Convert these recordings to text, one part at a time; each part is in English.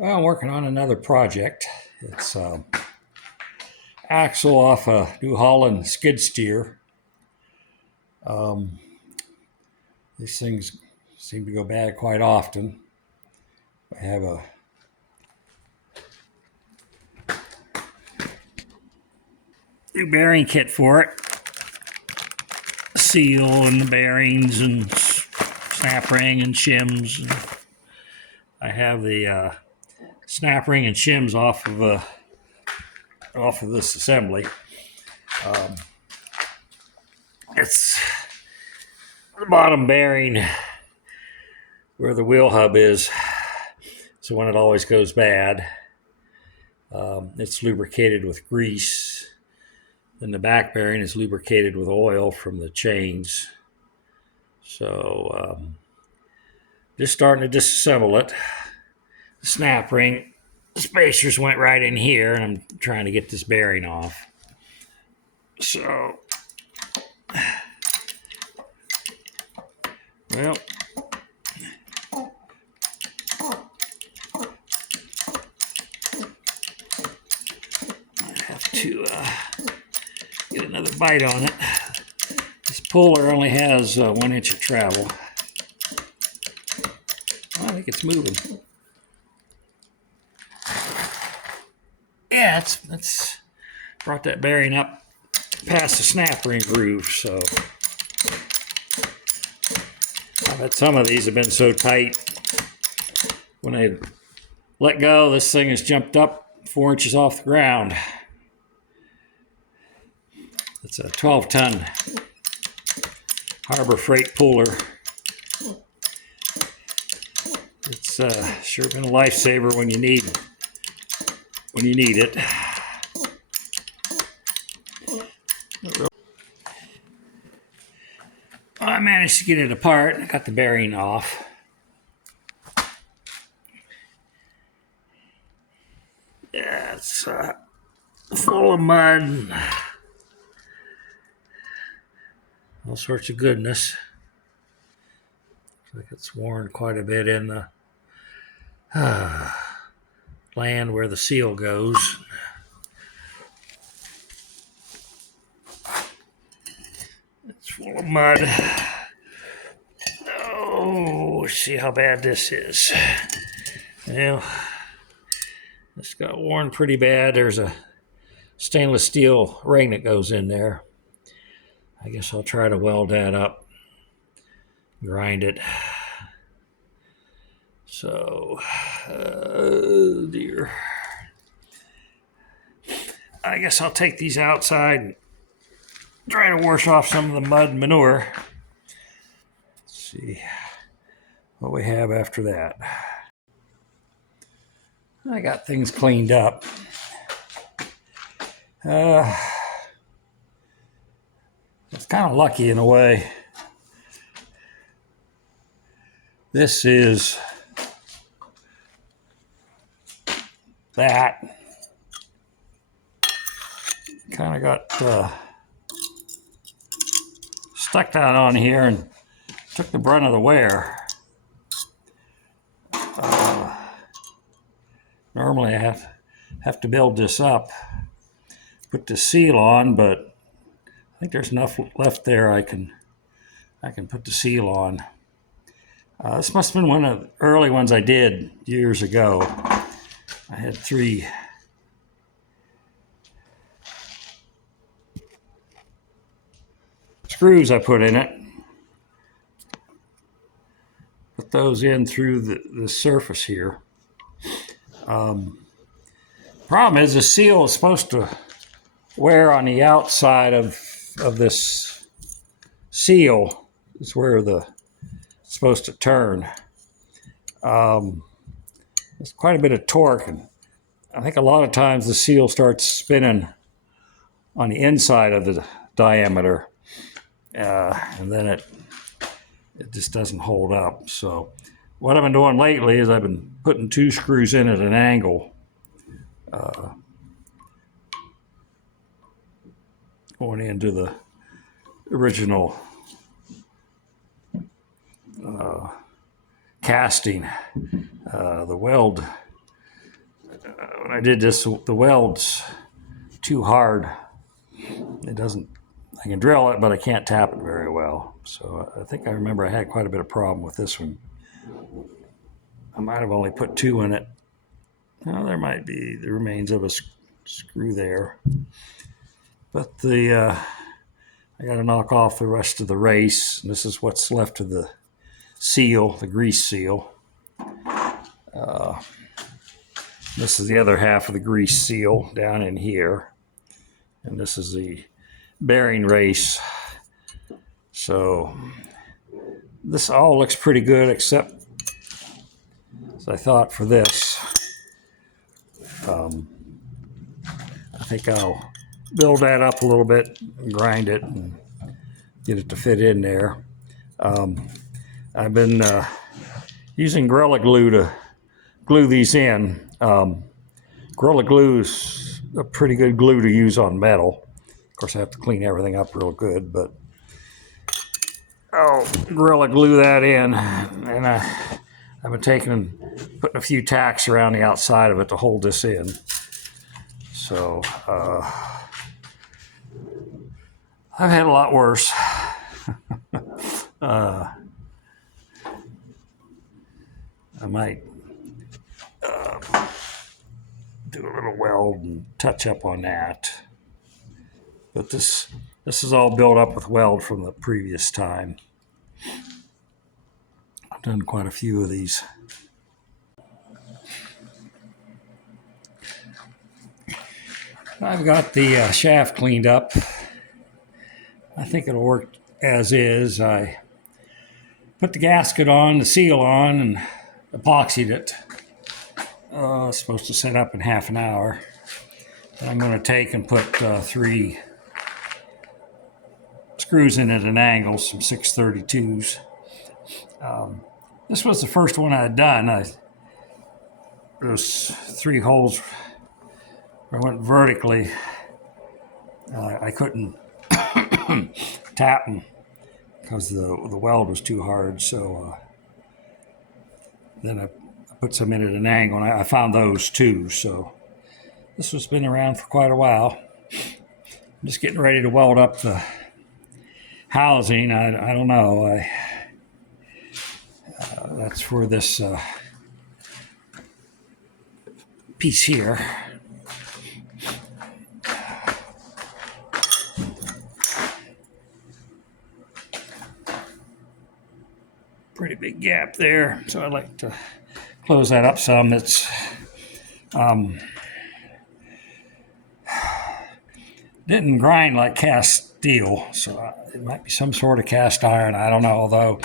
Well, I'm working on another project. It's axle off a New Holland skid steer. Um, these things seem to go bad quite often. I have a new bearing kit for it. Seal and the bearings and snap ring and shims. I have the snap ring and shims off of this assembly. It's the bottom bearing where the wheel hub is. So when it always goes bad, it's lubricated with grease. Then the back bearing is lubricated with oil from the chains. So just starting to disassemble it. The snap ring, the spacers went right in here, and I'm trying to get this bearing off. So, well, I have to get another bite on it. This puller only has 1 inch of travel. I think it's moving. Yeah, it's brought that bearing up past the snap ring groove. So I bet some of these have been so tight when I let go, this thing has jumped up 4 inches off the ground. It's a 12-ton Harbor Freight puller. It's sure been a lifesaver when you need it. I managed to get it apart. I got the bearing off. Yeah, it's full of mud. All sorts of goodness. Looks like it's worn quite a bit in the land where the seal goes. It's full of mud. Oh, see how bad this is. Well, this got worn pretty bad. There's a stainless steel ring that goes in there. I guess I'll try to weld that up, grind it. So, oh dear. I guess I'll take these outside and try to wash off some of the mud and manure. Let's see what we have after that. I got things cleaned up. It's kind of lucky in a way. This is that. Kind of got stuck down on here and took the brunt of the wear. Normally I have to build this up, put the seal on, but I think there's enough left there I can put the seal on. This must have been one of the early ones I did years ago. I had 3 screws I put in it. Put those in through the surface here. Problem is the seal is supposed to wear on the outside of this seal. It's where it's supposed to turn. There's quite a bit of torque, and I think a lot of times the seal starts spinning on the inside of the diameter, and then it just doesn't hold up. So what I've been doing lately is I've been putting 2 screws in at an angle, going into the original casting. The weld when I did this, the weld's too hard. It doesn't, I can drill it, but I can't tap it very well. So I think I remember I had quite a bit of problem with this one. I might have only put 2 in it. Well, there might be the remains of a screw there. But I got to knock off the rest of the race. This is what's left of the seal, the grease seal. This is the other half of the grease seal down in here. And this is the bearing race. So this all looks pretty good, except as I thought for this. I think I'll build that up a little bit, and grind it, and get it to fit in there. I've been using Gorilla Glue to glue these in. Gorilla Glue is a pretty good glue to use on metal. Of course, I have to clean everything up real good, but I'll Gorilla Glue that in, and I've been taking and putting a few tacks around the outside of it to hold this in. So I've had a lot worse. I might do a little weld and touch up on that. But this is all built up with weld from the previous time. I've done quite a few of these. I've got the shaft cleaned up. I think it'll work as is. I put the gasket on, the seal on, and epoxied it. It's supposed to set up in half an hour. I'm going to take and put 3 screws in at an angle, some 632s. This was the first one I had done. Those 3 holes where I went vertically. I couldn't tap them because the weld was too hard. So then I put some in at an angle, and I found those too. So this has been around for quite a while. I'm just getting ready to weld up the housing. I don't know. That's for this piece here. Pretty big gap there, so I'd like to close that up some. It's didn't grind like cast steel, so it might be some sort of cast iron. I don't know, although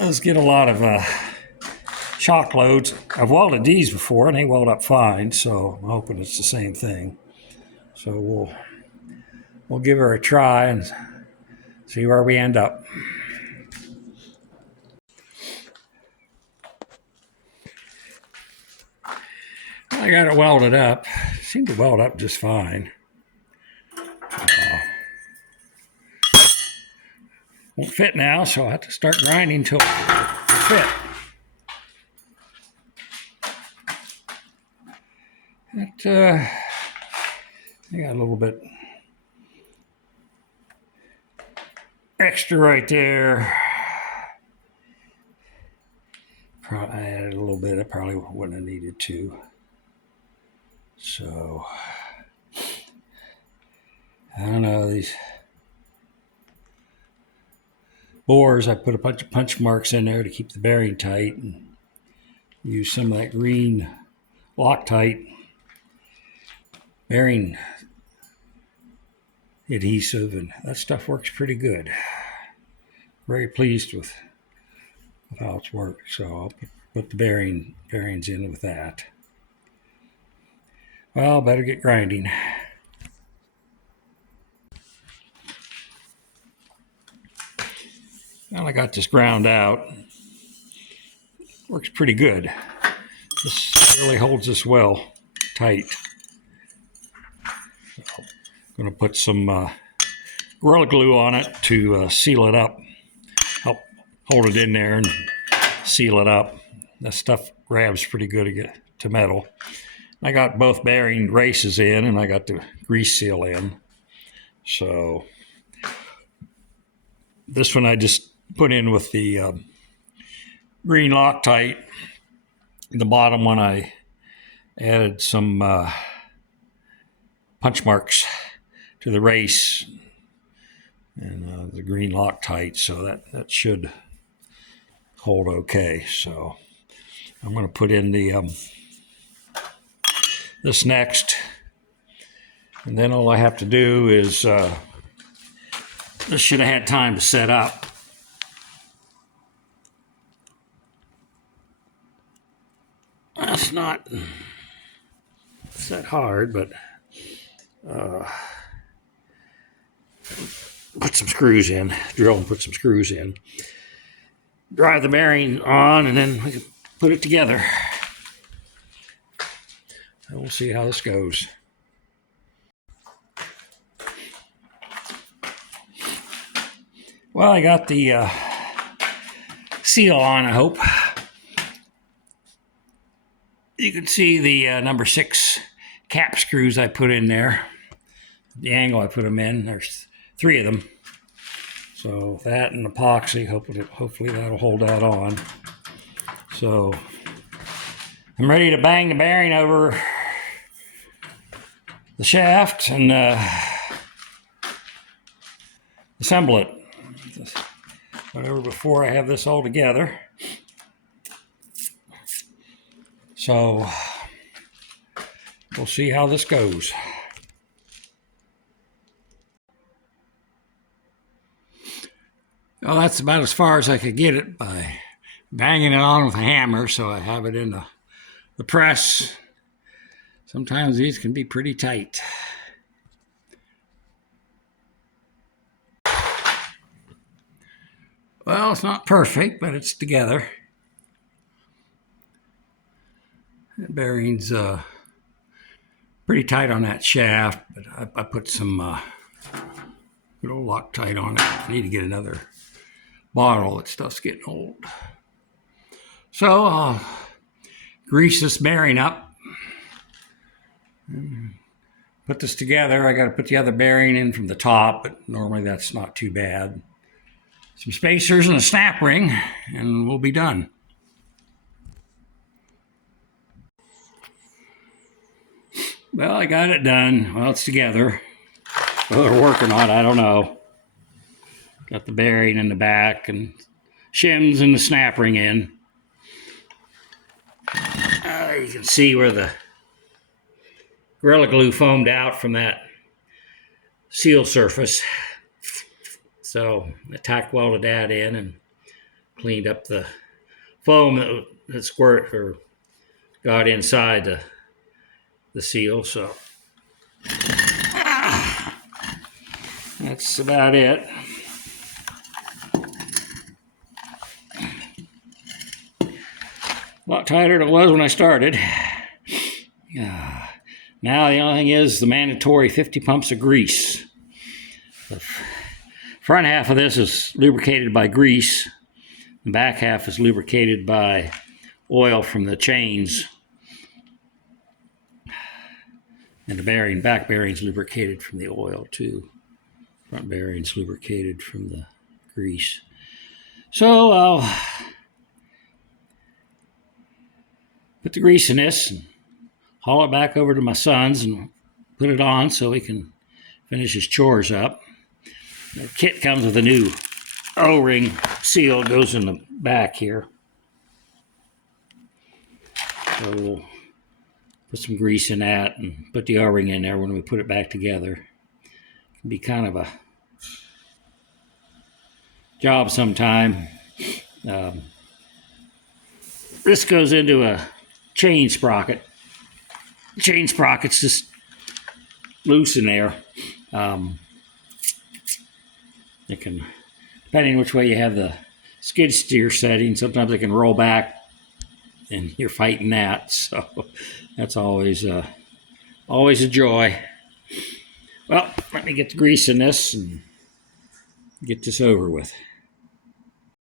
those get a lot of shock loads. I've welded these before, and they weld up fine, so I'm hoping it's the same thing. So we'll give her a try and see where we end up. I got it welded up. Seemed to weld up just fine. Won't fit now, so I have to start grinding till it fit. I got a little bit extra right there. I added a little bit. I probably wouldn't have needed to. So I don't know, these bores, I put a bunch of punch marks in there to keep the bearing tight, and use some of that green Loctite bearing adhesive, and that stuff works pretty good. Very pleased with how it's worked. So I'll put the bearings in with that. Well, better get grinding. Well, I got this ground out. Works pretty good. This really holds this well tight. So I'm going to put some Gorilla Glue on it to seal it up. Help hold it in there and seal it up. That stuff grabs pretty good to metal. I got both bearing races in, and I got the grease seal in. So this one I just put in with the green Loctite. The bottom one I added some punch marks to the race and the green Loctite, so that should hold okay. So I'm going to put in the this next, and then all I have to do is this should have had time to set up. That's not that hard, but put some screws in, drill and put some screws in, drive the bearing on, and then we can put it together. And we'll see how this goes. Well, I got the seal on, I hope. You can see the number 6 cap screws I put in there. The angle I put them in, there's 3 of them. So that and epoxy, hopefully that'll hold that on. So I'm ready to bang the bearing over the shaft and assemble it. Whatever before I have this all together. So we'll see how this goes. Well, that's about as far as I could get it by banging it on with a hammer, so I have it in the press. Sometimes these can be pretty tight. Well, it's not perfect, but it's together. The bearing's pretty tight on that shaft, but I put some good old Loctite on it. I need to get another bottle. That stuff's getting old. So I'll grease this bearing up. Put this together. I got to put the other bearing in from the top, but normally that's not too bad. Some spacers and a snap ring, and we'll be done. Well, I got it done. Well, it's together. Whether it'll work or not, I don't know. Got the bearing in the back and shims and the snap ring in. You can see where the Gorilla Glue foamed out from that seal surface. So I tack welded that in and cleaned up the foam that squirt or got inside the seal. So that's about it. A lot tighter than it was when I started. Now the only thing is the mandatory 50 pumps of grease. The front half of this is lubricated by grease. The back half is lubricated by oil from the chains. And the back bearing's lubricated from the oil too. Front bearing's lubricated from the grease. So I'll put the grease in this and haul it back over to my son's and put it on so he can finish his chores up. The kit comes with a new O-ring seal. It goes in the back here. So we'll put some grease in that and put the O-ring in there when we put it back together. It can be kind of a job sometime. This goes into a chain sprocket. Chain sprocket's just loose in there. It can, depending which way you have the skid steer setting, sometimes it can roll back and you're fighting that. So that's always a joy. Well, let me get the grease in this and get this over with.